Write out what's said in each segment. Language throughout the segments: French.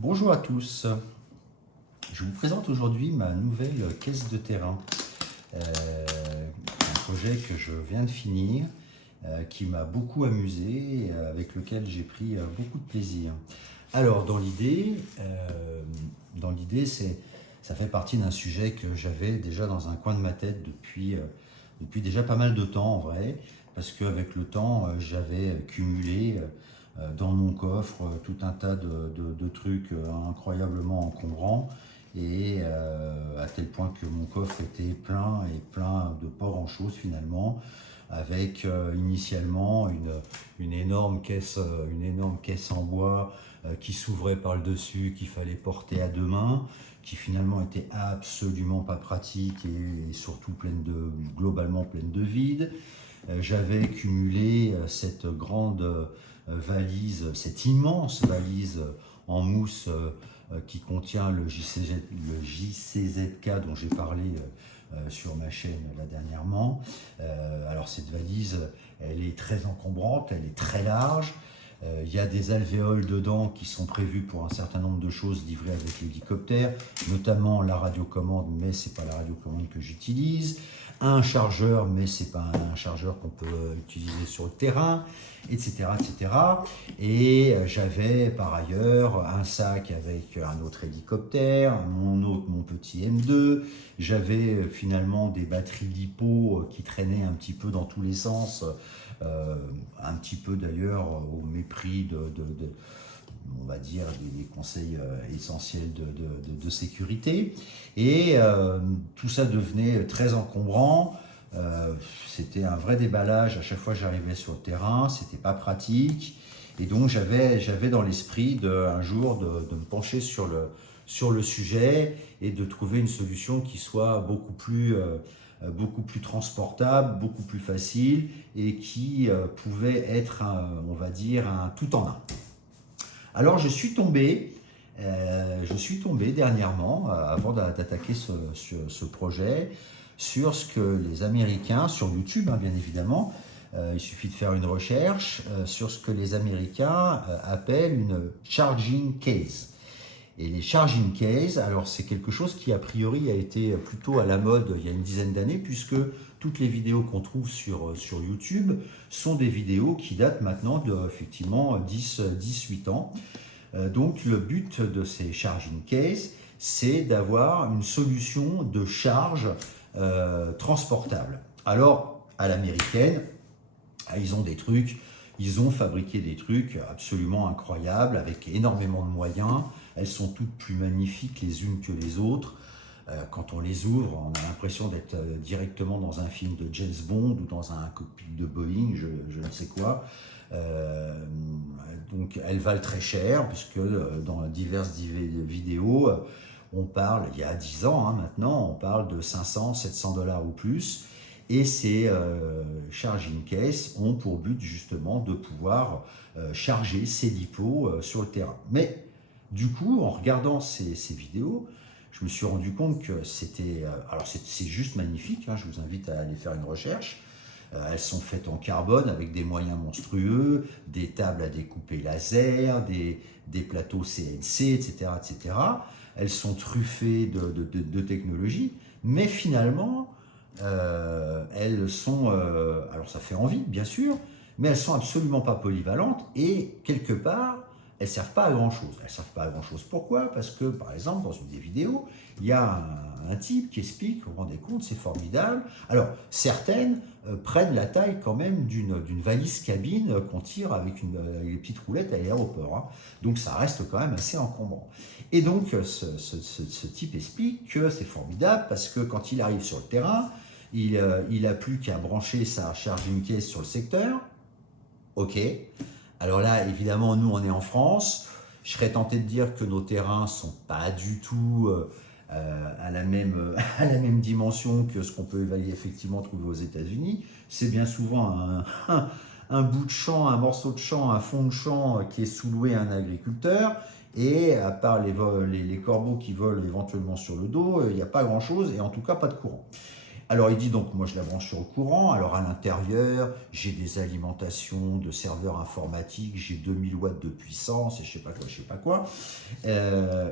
Bonjour à tous, je vous présente aujourd'hui ma nouvelle caisse de terrain, un projet que je viens de finir, qui m'a beaucoup amusé et avec lequel j'ai pris beaucoup de plaisir. Alors dans l'idée ça fait partie d'un sujet que j'avais déjà dans un coin de ma tête depuis déjà pas mal de temps en vrai, parce qu'avec le temps j'avais cumulé dans mon coffre tout un tas de trucs incroyablement encombrants et à tel point que mon coffre était plein et plein de pas grand chose finalement, avec initialement une énorme caisse en bois qui s'ouvrait par le dessus, qu'il fallait porter à deux mains, qui finalement était absolument pas pratique et surtout globalement pleine de vide. J'avais cumulé cette grande valise, cette immense valise en mousse qui contient le JCZK dont j'ai parlé sur ma chaîne là dernièrement. Alors cette valise, elle est très encombrante, elle est très large. Il y a des alvéoles dedans qui sont prévus pour un certain nombre de choses livrées avec l'hélicoptère, notamment la radiocommande, mais c'est pas la radiocommande que j'utilise, un chargeur, mais c'est pas un chargeur qu'on peut utiliser sur le terrain, etc., etc. Et j'avais par ailleurs un sac avec un autre hélicoptère, mon petit M2. J'avais finalement des batteries LiPo qui traînaient un petit peu dans tous les sens, un petit peu d'ailleurs au mépris on va dire, des conseils essentiels de sécurité. Et tout ça devenait très encombrant. C'était un vrai déballage à chaque fois que j'arrivais sur le terrain, c'était pas pratique. Et donc j'avais dans l'esprit un jour de me pencher sur le sujet et de trouver une solution qui soit beaucoup plus transportable, beaucoup plus facile et qui pouvait être, on va dire, un tout en un. Alors je suis tombé dernièrement, avant d'attaquer ce projet, sur ce que les Américains, sur YouTube bien évidemment, il suffit de faire une recherche sur ce que les Américains appellent une charging case. Et les charging cases, alors c'est quelque chose qui a priori a été plutôt à la mode il y a une dizaine d'années, puisque toutes les vidéos qu'on trouve sur YouTube sont des vidéos qui datent maintenant de effectivement 10-8 ans. Donc le but de ces charging cases, c'est d'avoir une solution de charge transportable. Alors à l'américaine, ils ont fabriqué des trucs absolument incroyables avec énormément de moyens. Elles sont toutes plus magnifiques les unes que les autres. Quand on les ouvre, on a l'impression d'être directement dans un film de James Bond ou dans un cockpit de Boeing, je ne sais quoi. Donc elles valent très cher, puisque dans diverses vidéos, on parle, il y a 10 ans maintenant, on parle de 500-700 $ ou plus. Et ces charging cases ont pour but justement de pouvoir charger ces lipos sur le terrain. Mais du coup, en regardant ces vidéos, je me suis rendu compte que c'est juste magnifique, je vous invite à aller faire une recherche. Elles sont faites en carbone avec des moyens monstrueux, des tables à découper laser, des plateaux CNC, etc., etc. Elles sont truffées de technologie, mais finalement, elles sont, alors ça fait envie bien sûr, mais elles sont absolument pas polyvalentes et quelque part elles servent pas à grand chose. Elles servent pas à grand chose. Pourquoi? Parce que par exemple dans une des vidéos, il y a un type qui explique, vous vous rendez compte, c'est formidable. Alors certaines prennent la taille quand même d'une valise cabine qu'on tire avec les petites roulettes à l'aéroport. Donc ça reste quand même assez encombrant. Et donc ce type explique que c'est formidable parce que quand il arrive sur le terrain, il a plus qu'à brancher sa charging case sur le secteur. Ok. Alors là, évidemment, nous, on est en France. Je serais tenté de dire que nos terrains ne sont pas du tout à la même dimension que ce qu'on peut effectivement trouver aux États-Unis. C'est bien souvent un bout de champ, un morceau de champ, un fond de champ qui est sous-loué à un agriculteur. Et à part les corbeaux qui volent éventuellement sur le dos, il n'y a pas grand-chose et en tout cas pas de courant. Alors il dit donc, moi je la branche sur le courant, alors à l'intérieur, j'ai des alimentations de serveurs informatiques, j'ai 2000 watts de puissance et je sais pas quoi, je sais pas quoi.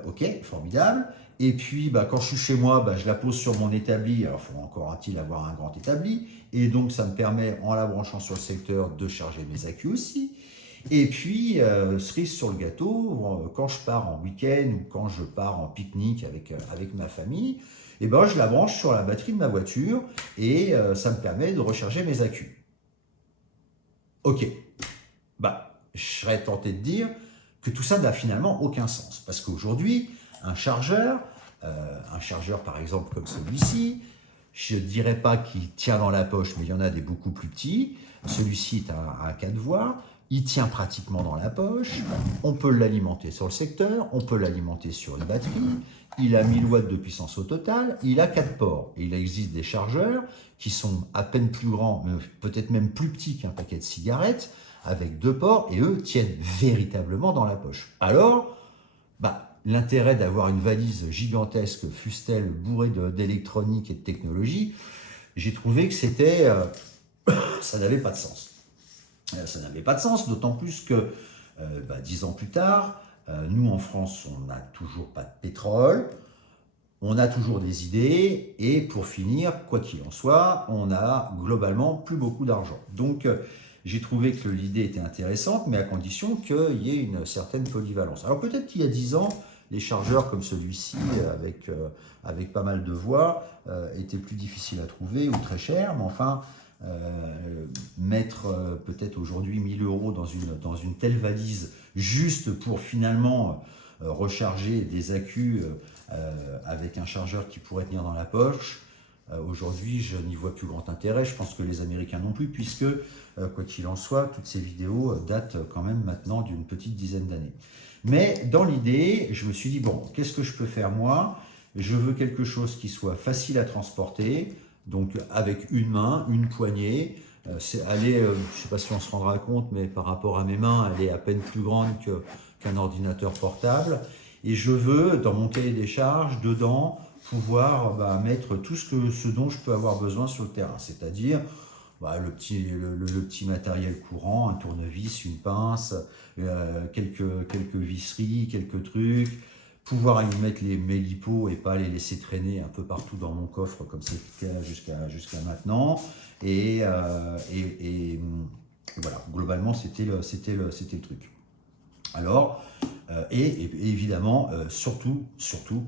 Ok, formidable. Et puis bah, quand je suis chez moi, bah, je la pose sur mon établi, alors il faut encore-t-il avoir un grand établi, et donc ça me permet, en la branchant sur le secteur, de charger mes accus aussi. Et puis, cerise sur le gâteau, quand je pars en week-end ou quand je pars en pique-nique avec ma famille, eh ben, je la branche sur la batterie de ma voiture et ça me permet de recharger mes accus. Ok, bah, je serais tenté de dire que tout ça n'a finalement aucun sens. Parce qu'aujourd'hui, un chargeur par exemple comme celui-ci, je ne dirais pas qu'il tient dans la poche, mais il y en a des beaucoup plus petits. Celui-ci est un 4 voies, il tient pratiquement dans la poche. On peut l'alimenter sur le secteur, on peut l'alimenter sur une batterie. Il a 1000 watts de puissance au total, il a 4 ports. Et il existe des chargeurs qui sont à peine plus grands, peut-être même plus petits qu'un paquet de cigarettes, avec 2 ports, et eux tiennent véritablement dans la poche. Alors, bah, l'intérêt d'avoir une valise gigantesque, fût-elle bourrée d'électronique et de technologie, j'ai trouvé que ça n'avait pas de sens. Ça n'avait pas de sens, d'autant plus que 10 ans plus tard, nous en France, on n'a toujours pas de pétrole, on a toujours des idées, et pour finir, quoi qu'il en soit, on a globalement plus beaucoup d'argent. Donc j'ai trouvé que l'idée était intéressante, mais à condition qu'il y ait une certaine polyvalence. Alors peut-être qu'il y a 10 ans, les chargeurs comme celui-ci, avec pas mal de voies, étaient plus difficiles à trouver ou très chers, mais enfin, mettre peut-être aujourd'hui 1000 euros dans une telle valise juste pour finalement recharger des accus avec un chargeur qui pourrait tenir dans la poche, aujourd'hui je n'y vois plus grand intérêt. Je pense que les Américains non plus, puisque quoi qu'il en soit, toutes ces vidéos datent quand même maintenant d'une petite dizaine d'années. Mais dans l'idée, je me suis dit, bon, qu'est-ce que je peux faire moi? Je veux quelque chose qui soit facile à transporter, donc avec une main, une poignée. Je ne sais pas si on se rendra compte, mais par rapport à mes mains, elle est à peine plus grande qu'un ordinateur portable. Et je veux, dans mon cahier des charges, dedans, pouvoir mettre tout ce dont je peux avoir besoin sur le terrain. C'est-à-dire le petit matériel courant, un tournevis, une pince, quelques visseries, quelques trucs, pouvoir y mettre mes lipos et pas les laisser traîner un peu partout dans mon coffre comme c'est le cas jusqu'à maintenant. Et voilà, globalement, c'était le truc. Alors, et évidemment, surtout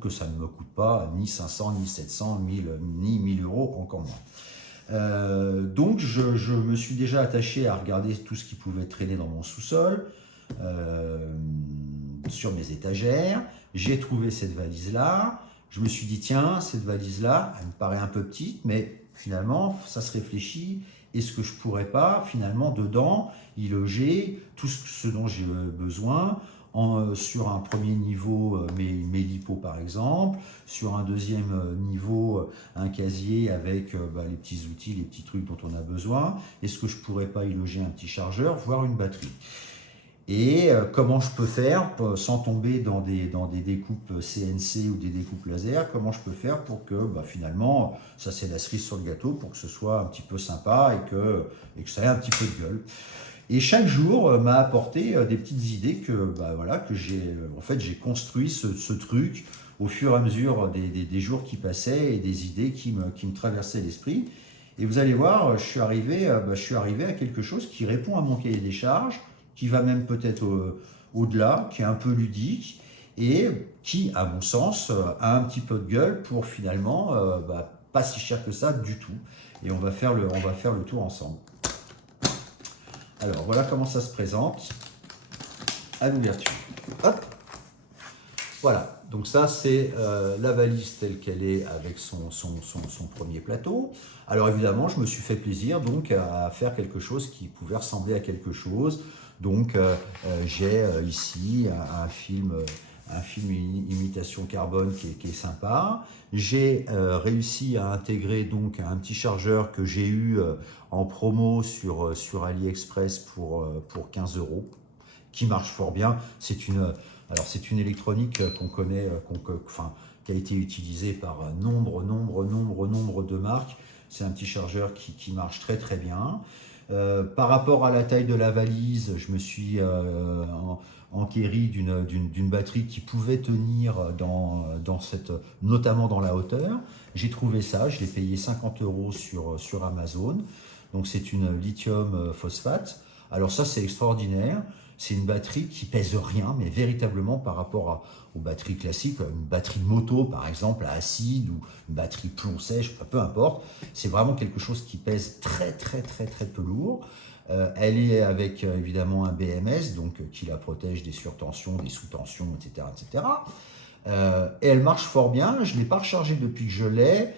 que ça ne me coûte pas ni 500, ni 700, ni 1000 euros, encore moins. Donc, je me suis déjà attaché à regarder tout ce qui pouvait traîner dans mon sous-sol, sur mes étagères. J'ai trouvé cette valise-là. Je me suis dit, tiens, cette valise-là, elle me paraît un peu petite, mais finalement, ça se réfléchit. Est-ce que je ne pourrais pas, finalement, dedans, y loger tout ce dont j'ai besoin, sur un premier niveau, mes lipos par exemple, sur un deuxième niveau, un casier avec les petits outils, les petits trucs dont on a besoin. Est-ce que je ne pourrais pas y loger un petit chargeur, voire une batterie? Et comment je peux faire, sans tomber dans des découpes CNC ou des découpes laser, comment je peux faire pour que finalement, ça c'est la cerise sur le gâteau, pour que ce soit un petit peu sympa et que ça ait un petit peu de gueule. Et chaque jour m'a apporté des petites idées que j'ai construit ce truc au fur et à mesure des jours qui passaient et des idées qui me traversaient l'esprit. Et vous allez voir, je suis arrivé à quelque chose qui répond à mon cahier des charges, qui va même peut-être au-delà, qui est un peu ludique et qui, à mon sens, a un petit peu de gueule pour finalement pas si cher que ça du tout. Et on va faire le tour ensemble. Alors voilà comment ça se présente à l'ouverture. Hop, voilà, donc ça c'est la valise telle qu'elle est avec son premier plateau. Alors évidemment, je me suis fait plaisir donc à faire quelque chose qui pouvait ressembler à quelque chose. Donc j'ai ici un film imitation carbone qui est sympa. J'ai réussi à intégrer donc un petit chargeur que j'ai eu en promo sur AliExpress pour 15 euros, qui marche fort bien. C'est une électronique qu'on connaît, qui a été utilisée par nombre de marques. C'est un petit chargeur qui marche très très bien. Par rapport à la taille de la valise, je me suis enquéri d'une batterie qui pouvait tenir notamment dans la hauteur. J'ai trouvé ça, je l'ai payé 50 € sur Amazon. Donc c'est une lithium phosphate. Alors ça c'est extraordinaire. C'est une batterie qui pèse rien, mais véritablement par rapport aux batteries classiques, une batterie de moto par exemple à acide ou une batterie plomb sèche, peu importe. C'est vraiment quelque chose qui pèse très très très très peu lourd. Elle est avec évidemment un BMS, donc qui la protège des surtensions, des sous-tensions, etc. etc. Et elle marche fort bien. Je ne l'ai pas rechargée depuis que je l'ai.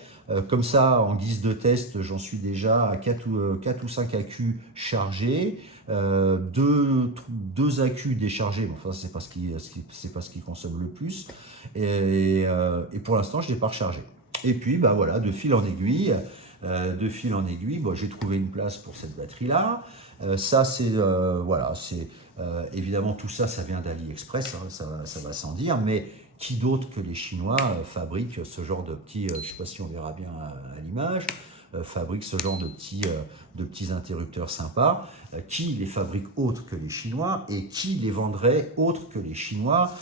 Comme ça, en guise de test, j'en suis déjà à 4 ou 5 accus chargés. Deux accus déchargés, mais enfin c'est pas ce qui consomme le plus, et pour l'instant je ne l'ai pas rechargé. Et puis bah voilà, de fil en aiguille, bon, j'ai trouvé une place pour cette batterie là. Ça c'est voilà, c'est évidemment tout ça, ça vient d'AliExpress, hein, ça va sans dire, mais qui d'autre que les Chinois fabriquent ce genre de petits, je ne sais pas si on verra bien à l'image, fabrique ce genre de petits interrupteurs sympas. Qui les fabrique autres que les Chinois et qui les vendrait autres que les Chinois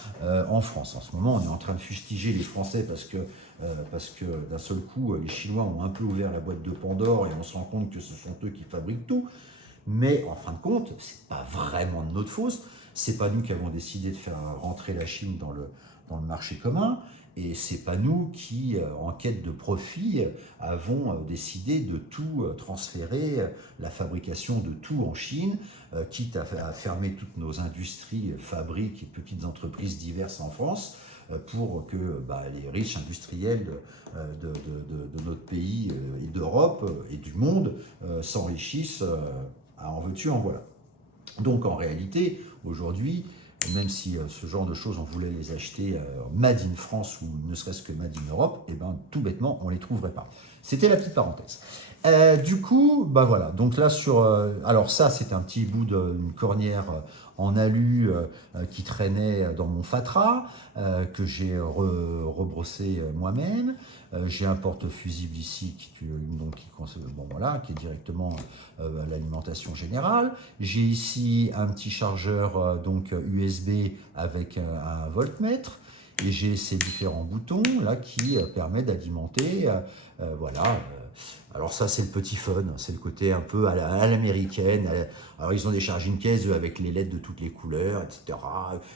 en France? En ce moment, on est en train de fustiger les Français parce que d'un seul coup, les Chinois ont un peu ouvert la boîte de Pandore et on se rend compte que ce sont eux qui fabriquent tout. Mais en fin de compte, c'est pas vraiment de notre faute. C'est pas nous qui avons décidé de faire rentrer la Chine dans le marché commun. Et c'est pas nous qui, en quête de profit, avons décidé de tout transférer, la fabrication de tout en Chine, quitte à fermer toutes nos industries, fabriques et petites entreprises diverses en France, pour que les riches industriels de notre pays et d'Europe et du monde s'enrichissent en veux-tu, en voilà. Donc en réalité, aujourd'hui, même si ce genre de choses, on voulait les acheter Made in France ou ne serait-ce que Made in Europe, et ben tout bêtement, on ne les trouverait pas. C'était la petite parenthèse. Du coup, bah voilà, donc là alors ça, c'est un petit bout d'une cornière en alu qui traînait dans mon Fatra, que j'ai rebrossé moi-même. J'ai un porte-fusible ici qui est directement à l'alimentation générale. J'ai ici un petit chargeur USB avec un voltmètre. Et j'ai ces différents boutons là qui permettent d'alimenter. Voilà. Alors ça c'est le petit fun, c'est le côté un peu à l'américaine. Alors ils ont des charging cases avec les LED de toutes les couleurs, etc.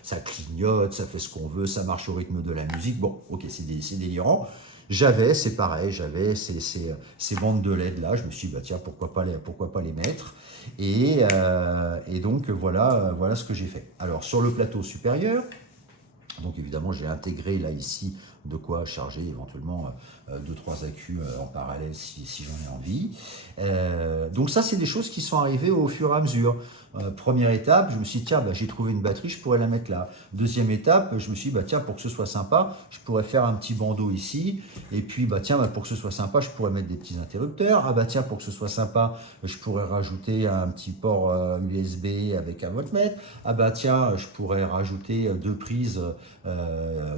Ça clignote, ça fait ce qu'on veut, ça marche au rythme de la musique. Bon, ok, c'est délirant. C'est pareil, j'avais ces bandes de LED là. Je me suis dit, bah tiens, pourquoi pas les mettre. Et donc voilà ce que j'ai fait. Alors sur le plateau supérieur, donc évidemment, j'ai intégré là ici de quoi charger éventuellement 2-3 accus en parallèle si j'en ai envie. Donc ça, c'est des choses qui sont arrivées au fur et à mesure. Première étape, je me suis dit, tiens, j'ai trouvé une batterie, je pourrais la mettre là. Deuxième étape, je me suis dit, tiens, pour que ce soit sympa, je pourrais faire un petit bandeau ici. Et puis, tiens, pour que ce soit sympa, je pourrais mettre des petits interrupteurs. Ah tiens, pour que ce soit sympa, je pourrais rajouter un petit port USB avec un voltmètre. Ah tiens, je pourrais rajouter 2 prises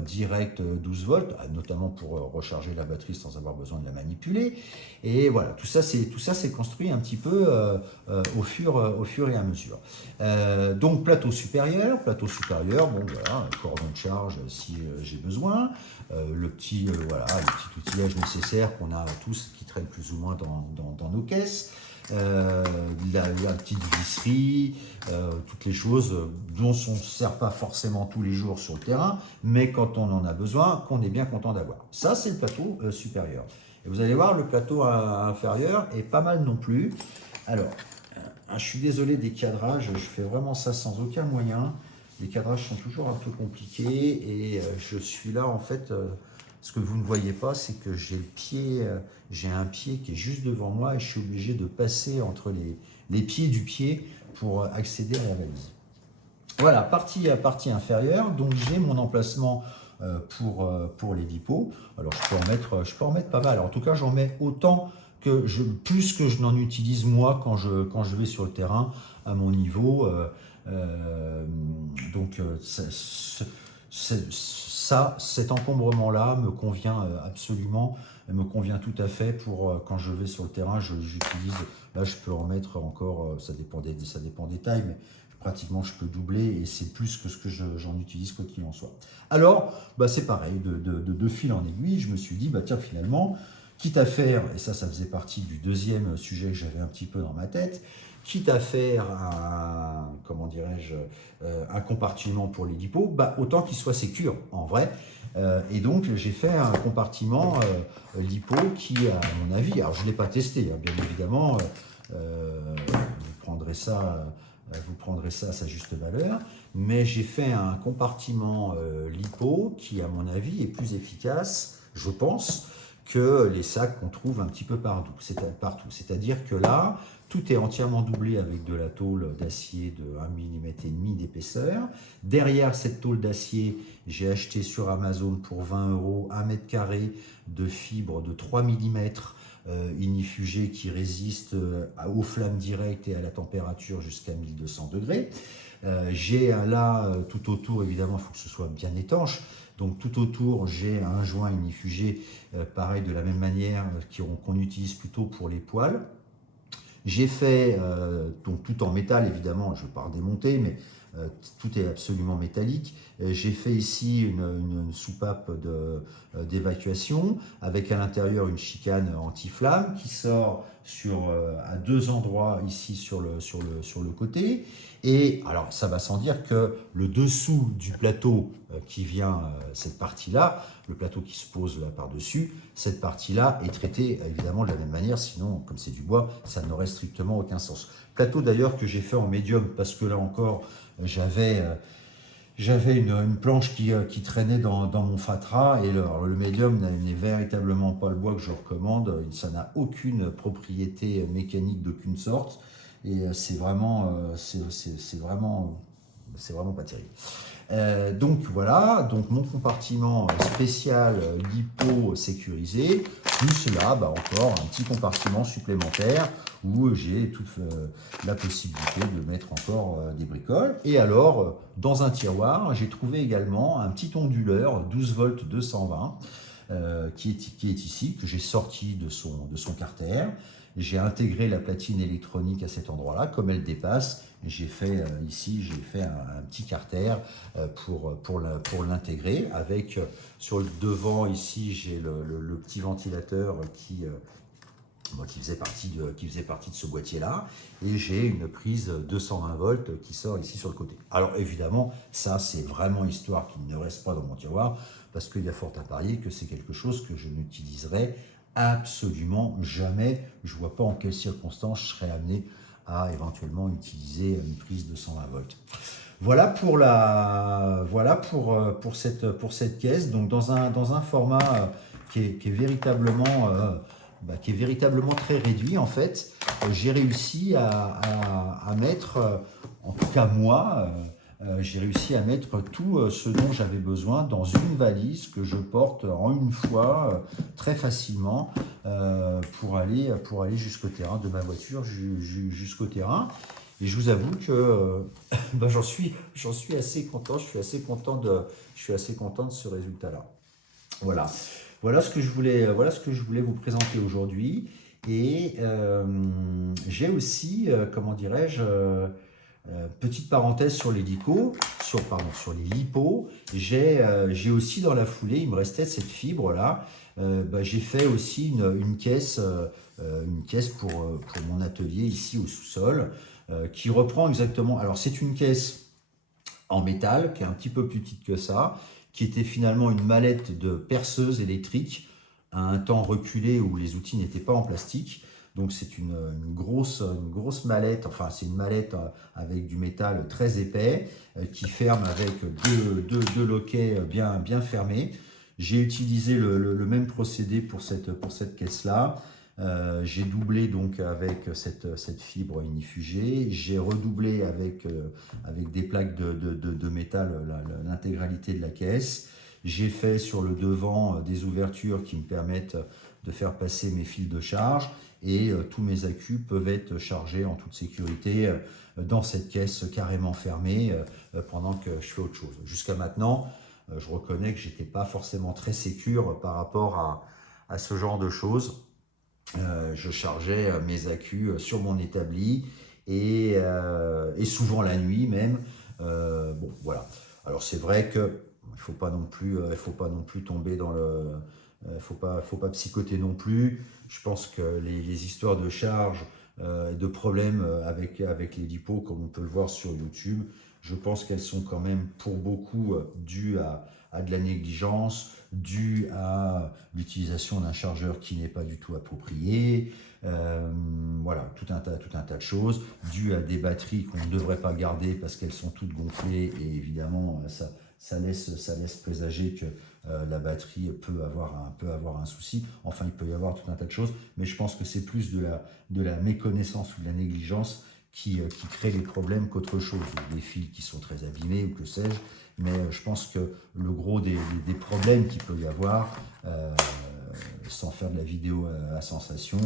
direct 12 volts, notamment pour recharger la batterie sans avoir besoin de la manipuler. Et voilà, tout ça c'est construit un petit peu au fur et à mesure. Donc plateau supérieur, bon voilà, cordon de charge si j'ai besoin, le petit outillage nécessaire qu'on a tous qui traîne plus ou moins dans nos caisses. La petite visserie, toutes les choses dont on ne sert pas forcément tous les jours sur le terrain, mais quand on en a besoin, qu'on est bien content d'avoir. Ça, c'est le plateau supérieur. Et vous allez voir, le plateau inférieur est pas mal non plus. Alors, je suis désolé des cadrages, je fais vraiment ça sans aucun moyen. Les cadrages sont toujours un peu compliqués et je suis là en fait... ce que vous ne voyez pas, c'est que j'ai un pied qui est juste devant moi et je suis obligé de passer entre les pieds du pied pour accéder à la valise. Voilà, partie inférieure, donc j'ai mon emplacement pour les dipots. Alors je peux en mettre pas mal. Alors, en tout cas, j'en mets autant plus que je n'en utilise moi quand je vais sur le terrain à mon niveau. Donc Cet encombrement-là me convient absolument, me convient tout à fait pour quand je vais sur le terrain, j'utilise, là je peux en mettre encore, ça dépend des tailles, mais pratiquement je peux doubler et c'est plus que ce que j'en utilise quoi qu'il en soit. Alors, bah, c'est pareil, de fil en aiguille, je me suis dit, bah, tiens finalement, quitte à faire, et ça faisait partie du deuxième sujet que j'avais un petit peu dans ma tête, quitte à faire comment dirais-je, un compartiment pour les lipos, bah, autant qu'il soit sécure en vrai. Et donc j'ai fait un compartiment lipo qui, à mon avis, alors je ne l'ai pas testé, hein, bien évidemment, vous prendrez ça à sa juste valeur, mais j'ai fait un compartiment lipo qui, à mon avis, est plus efficace, je pense, que les sacs qu'on trouve un petit peu partout. C'est-à-dire que là, tout est entièrement doublé avec de la tôle d'acier de 1,5 mm d'épaisseur. Derrière cette tôle d'acier, j'ai acheté sur Amazon pour 20 € 1 mètre carré de fibre de 3 mm inifugée qui résiste aux flammes directes et à la température jusqu'à 1200 degrés. J'ai là, tout autour, évidemment, il faut que ce soit bien étanche. Donc tout autour, j'ai un joint inifugé, pareil de la même manière qu'on utilise plutôt pour les poêles. J'ai fait, donc tout en métal évidemment, je ne vais pas redémonter, mais tout est absolument métallique. J'ai fait ici une soupape d'évacuation avec à l'intérieur une chicane anti-flamme qui sort à 2 endroits ici sur le côté. Et alors ça va sans dire que le dessous du plateau qui vient, cette partie-là, le plateau qui se pose là par-dessus, cette partie-là est traitée évidemment de la même manière, sinon comme c'est du bois, ça n'aurait strictement aucun sens. Plateau d'ailleurs que j'ai fait en médium parce que là encore j'avais une planche qui traînait dans mon fatras et le médium n'est véritablement pas le bois que je recommande, ça n'a aucune propriété mécanique d'aucune sorte et c'est vraiment pas terrible. Donc voilà, donc mon compartiment spécial lipo sécurisé, plus là encore un petit compartiment supplémentaire où j'ai toute la possibilité de mettre encore des bricoles. Et alors, dans un tiroir, j'ai trouvé également un petit onduleur 12 volts 220 qui est ici, que j'ai sorti de son carter. J'ai intégré la platine électronique à cet endroit-là, comme elle dépasse. J'ai fait un petit carter pour l'intégrer. Avec sur le devant ici, j'ai le petit ventilateur qui faisait partie de ce boîtier-là. Et j'ai une prise 220 volts qui sort ici sur le côté. Alors évidemment, ça c'est vraiment histoire qu'il ne reste pas dans mon tiroir, parce qu'il y a fort à parier que c'est quelque chose que je n'utiliserai absolument jamais. Je ne vois pas en quelles circonstances je serais amené à éventuellement utiliser une prise de 120 volts. Voilà pour cette caisse, donc dans un format qui est véritablement très réduit en fait. J'ai réussi à mettre, en tout cas moi, j'ai réussi à mettre tout ce dont j'avais besoin dans une valise que je porte en une fois très facilement pour aller jusqu'au terrain de ma voiture, jusqu'au terrain. Et je vous avoue que j'en suis assez content. Je suis assez content de ce résultat-là. Voilà. Voilà ce que je voulais vous présenter aujourd'hui. Et j'ai aussi, comment dirais-je, petite parenthèse sur les lipos, sur les lipos, j'ai aussi dans la foulée, il me restait cette fibre là, j'ai fait aussi une caisse pour mon atelier ici au sous-sol, qui reprend exactement, alors c'est une caisse en métal qui est un petit peu plus petite que ça, qui était finalement une mallette de perceuse électrique à un temps reculé où les outils n'étaient pas en plastique. Donc c'est une grosse mallette, enfin c'est une mallette avec du métal très épais qui ferme avec deux loquets bien fermés. J'ai utilisé le même procédé pour cette caisse-là. J'ai doublé donc avec cette fibre inifugée. J'ai redoublé avec des plaques de métal l'intégralité de la caisse. J'ai fait sur le devant des ouvertures qui me permettent de faire passer mes fils de charge et tous mes accus peuvent être chargés en toute sécurité dans cette caisse carrément fermée pendant que je fais autre chose. Jusqu'à maintenant, je reconnais que j'étais pas forcément très sécure par rapport à ce genre de choses. Je chargeais mes accus sur mon établi et souvent la nuit même. Bon, voilà. Alors c'est vrai que il faut pas non plus, tomber dans le, faut pas psychoter non plus. Je pense que les histoires de charge, de problèmes avec les lipos, comme on peut le voir sur YouTube, je pense qu'elles sont quand même pour beaucoup dues à de la négligence, dues à l'utilisation d'un chargeur qui n'est pas du tout approprié, voilà, tout un tas de choses, dues à des batteries qu'on ne devrait pas garder parce qu'elles sont toutes gonflées, et évidemment ça laisse présager que la batterie peut avoir un souci. Enfin, il peut y avoir tout un tas de choses, mais je pense que c'est plus de la méconnaissance ou de la négligence qui crée les problèmes qu'autre chose. Des fils qui sont très abîmés ou que sais-je, mais je pense que le gros des problèmes qu'il peut y avoir, sans faire de la vidéo à sensation,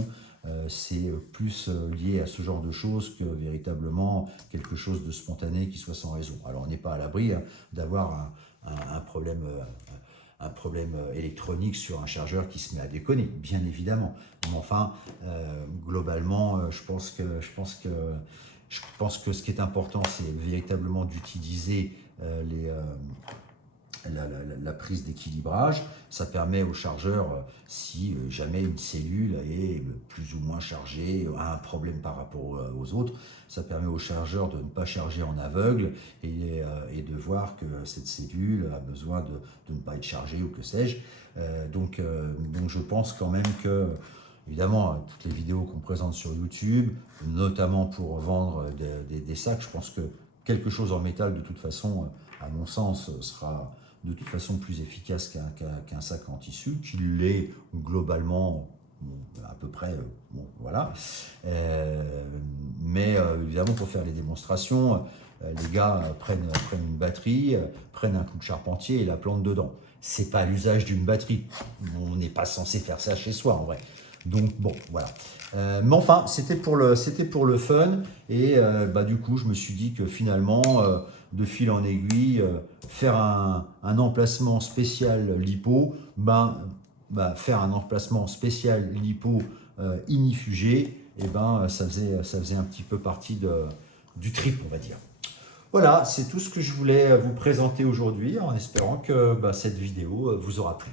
c'est plus lié à ce genre de choses que véritablement quelque chose de spontané qui soit sans raison. Alors on n'est pas à l'abri d'avoir un problème, électronique sur un chargeur qui se met à déconner, bien évidemment. Mais enfin, globalement, je pense que ce qui est important, c'est véritablement d'utiliser la prise d'équilibrage. Ça permet au chargeur, si jamais une cellule est plus ou moins chargée, a un problème par rapport aux autres, ça permet au chargeur de ne pas charger en aveugle et de voir que cette cellule a besoin de ne pas être chargée ou que sais-je. Donc je pense quand même que, évidemment, toutes les vidéos qu'on présente sur YouTube, notamment pour vendre des sacs, je pense que quelque chose en métal, de toute façon, à mon sens, sera de toute façon plus efficace qu'un sac en tissu, qu'il l'est globalement, à peu près, bon, voilà. Mais évidemment, pour faire les démonstrations, les gars prennent une batterie, prennent un coup de charpentier et la plantent dedans. C'est pas l'usage d'une batterie. On n'est pas censé faire ça chez soi, en vrai. Donc bon, voilà. Mais enfin, c'était pour le fun, et du coup, je me suis dit que finalement, de fil en aiguille, faire un emplacement spécial lipo, faire un emplacement spécial lipo inifugé, et ça faisait un petit peu partie du trip, on va dire. Voilà, c'est tout ce que je voulais vous présenter aujourd'hui, en espérant que cette vidéo vous aura plu.